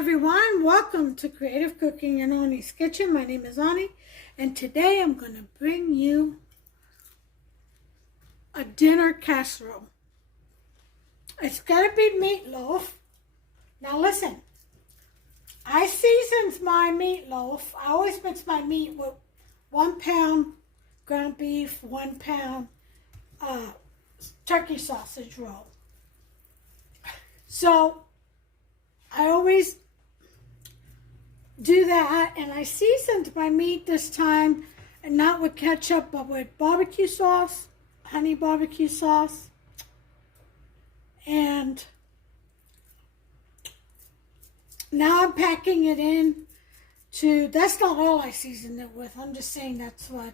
everyone, welcome to Creative Cooking in Ani's Kitchen. My name is Ani, and today I'm going to bring you a dinner casserole. It's going to be meatloaf. Now listen, I seasoned my meatloaf. I always mix my meat with 1 pound ground beef, 1 pound turkey sausage roll. So I always do that, and I seasoned my meat this time, and not with ketchup, but with barbecue sauce, honey barbecue sauce. And now I'm packing it in to, that's not all I seasoned it with. I'm just saying that's what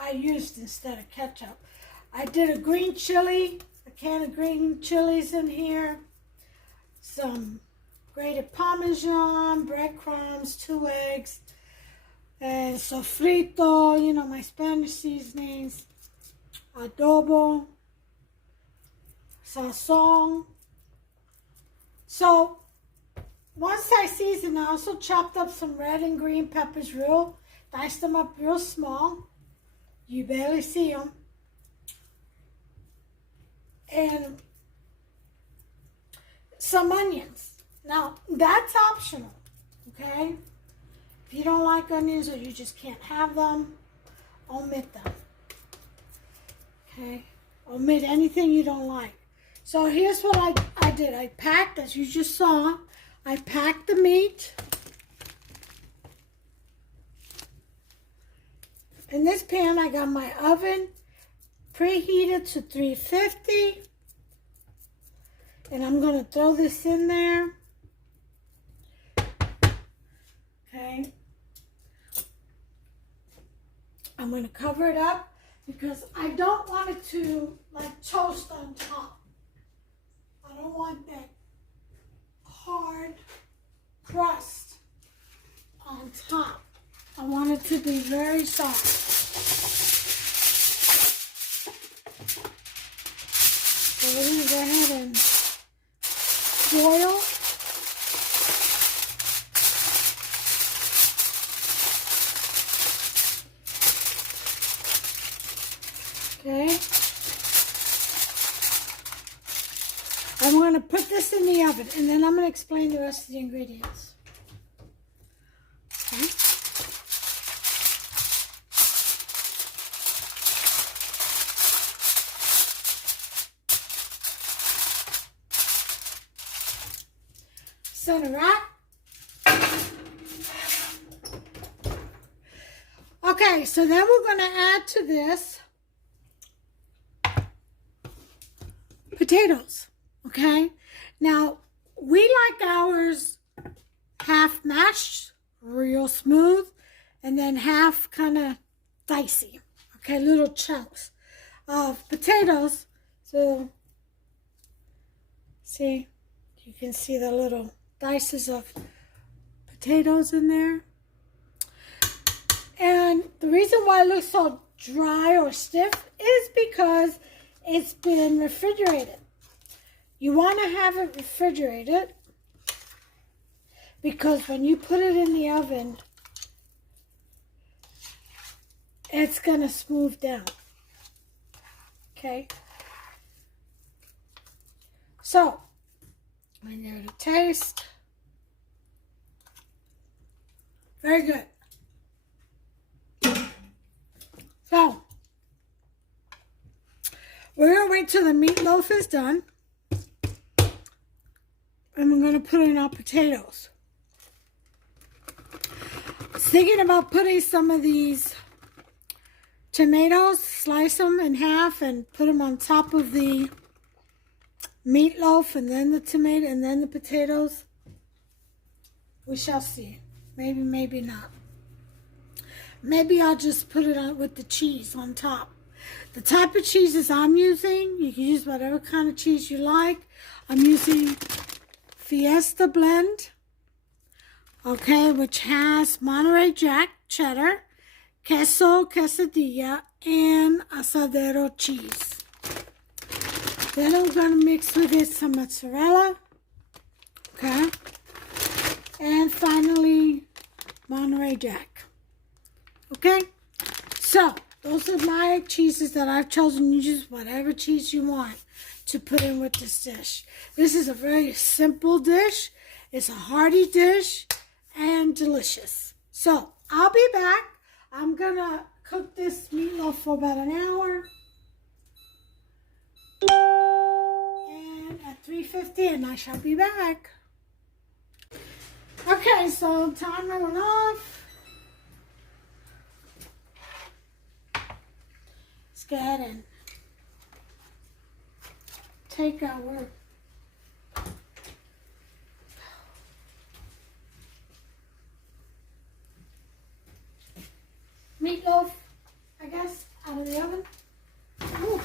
I used instead of ketchup. I did a green chili, a can of green chilies in here, some grated Parmesan, breadcrumbs, 2 eggs, and sofrito, you know, my Spanish seasonings, adobo, sazon. So once I seasoned, I also chopped up some red and green peppers diced them up real small. You barely see them. And some onions. Now, that's optional, okay? If you don't like onions or you just can't have them, omit them, okay? Omit anything you don't like. So here's what I did. I packed, as you just saw, I packed the meat. In this pan, I got my oven preheated to 350. And I'm going to throw this in there. Okay. I'm going to cover it up because I don't want it to like toast on top. I don't want that hard crust on top. I want it to be very soft. So we're going to go ahead and boil. Okay. I'm going to put this in the oven, and then I'm going to explain the rest of the ingredients. Okay. Center rack. Okay, so then we're going to add to this potatoes. Okay, now we like ours half mashed, real smooth, and then half kind of dicey. Okay, little chunks of potatoes. So see, you can see the little dices of potatoes in there. And the reason why it looks so dry or stiff is because it's been refrigerated. You want to have it refrigerated because when you put it in the oven, it's going to smooth down. Okay? So, I'm going to taste. Very good. So, we're going to wait till the meatloaf is done. And we're going to put in our potatoes. I was thinking about putting some of these tomatoes, slice them in half and put them on top of the meatloaf, and then the tomato, and then the potatoes. We shall see. Maybe, maybe not. Maybe I'll just put it on with the cheese on top. The type of cheeses I'm using, you can use whatever kind of cheese you like. I'm using Fiesta blend, okay, which has Monterey Jack cheddar, queso quesadilla, and asadero cheese. Then I'm going to mix with it some mozzarella, okay, and finally Monterey Jack. Okay, so those are my cheeses that I've chosen. You use whatever cheese you want to put in with this dish. This is a very simple dish. It's a hearty dish and delicious. So I'll be back. I'm gonna cook this meatloaf for about an hour. And at 3:50, and I shall be back. Okay, so timer went off. Let's go ahead and take our meatloaf, I guess, out of the oven. Ooh.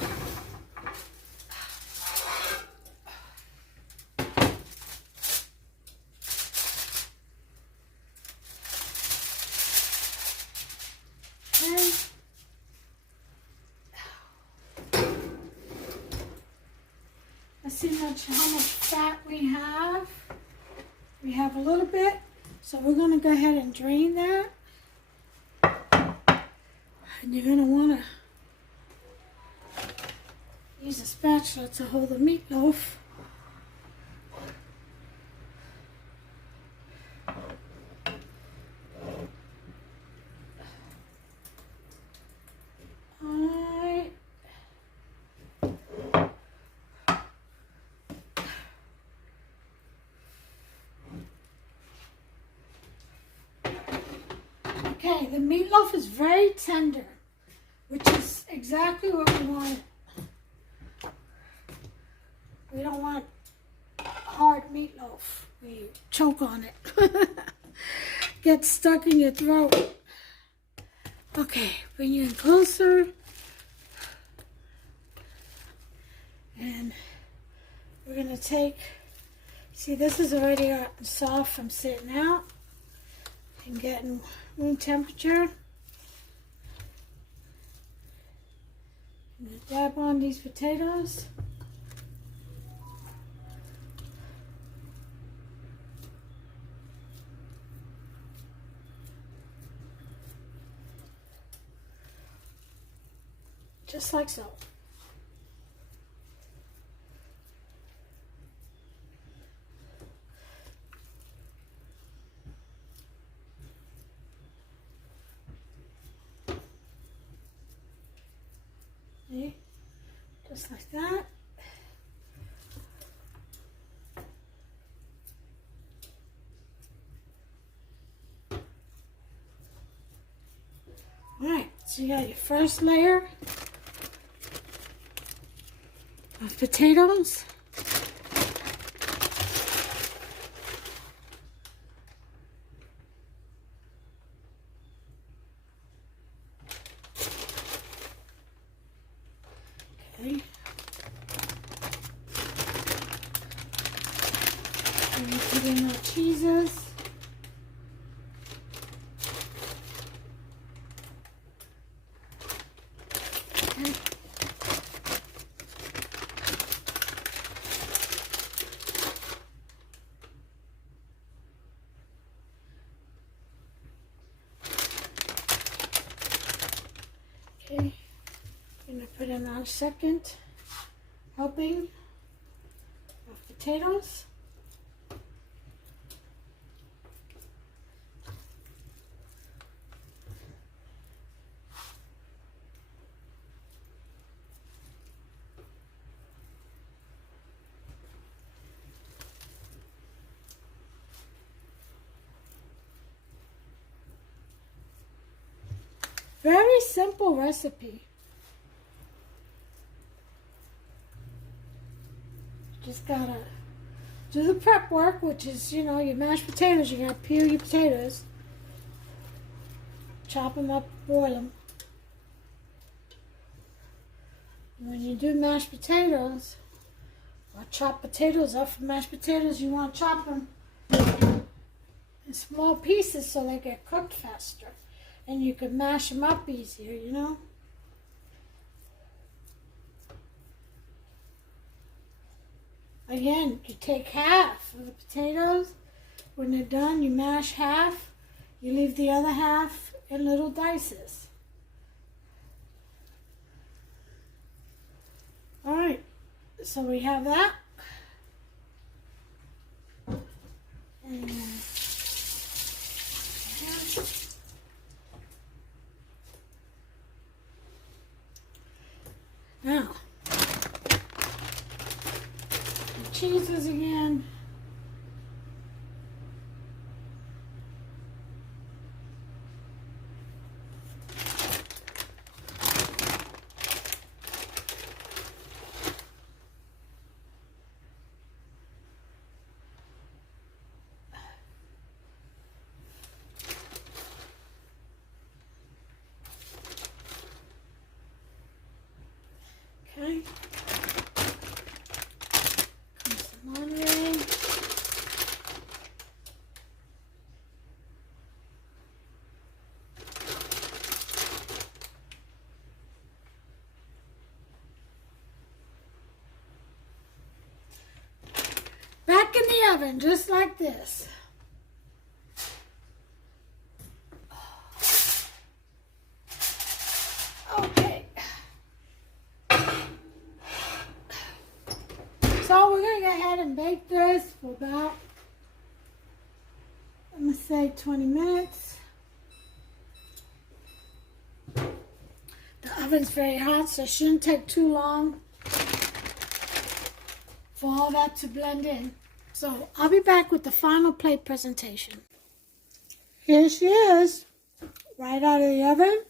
Okay. Let's see how much fat we have. We have a little bit, so we're going to go ahead and drain that. And you're going to want to use a spatula to hold the meatloaf. Alright. Okay, the meatloaf is very tender, which is exactly what we want. We don't want hard meatloaf. We choke on it. Get stuck in your throat. Okay, bring you in closer. And we're going to take, see, this is already gotten soft from sitting out and getting room temperature. I'm going to dab on these potatoes. Just like so. See? Just like that. Alright, so you got your first layer of potatoes. Okay. And we put in our cheeses. Okay. Okay, I'm going to put in our second helping of potatoes. Very simple recipe. Just gotta do the prep work, which is, you know, your mashed potatoes. You gotta peel your potatoes, chop them up, boil them. And when you do mashed potatoes, or chop potatoes up for mashed potatoes, you want to chop them in small pieces so they get cooked faster. And you can mash them up easier, you know. Again, you take half of the potatoes, When they're done, you mash half. You leave the other half in little dices. All right, so we have that. And now, the cheeses again. Okay. Comes some Monterey. Back in the oven, just like this. Okay. So we're going to go ahead and bake this for about, I'm going to say 20 minutes. The oven's very hot, so it shouldn't take too long for all that to blend in. So I'll be back with the final plate presentation. Here she is, right out of the oven.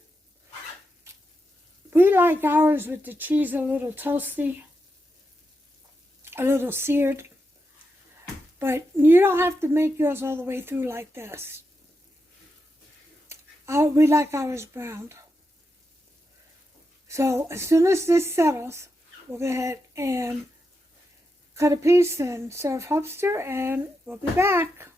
We like ours with the cheese a little toasty, a little seared, but you don't have to make yours all the way through like this. We like ours browned. So as soon as this settles, we'll go ahead and cut a piece and serve Hubster, and we'll be back.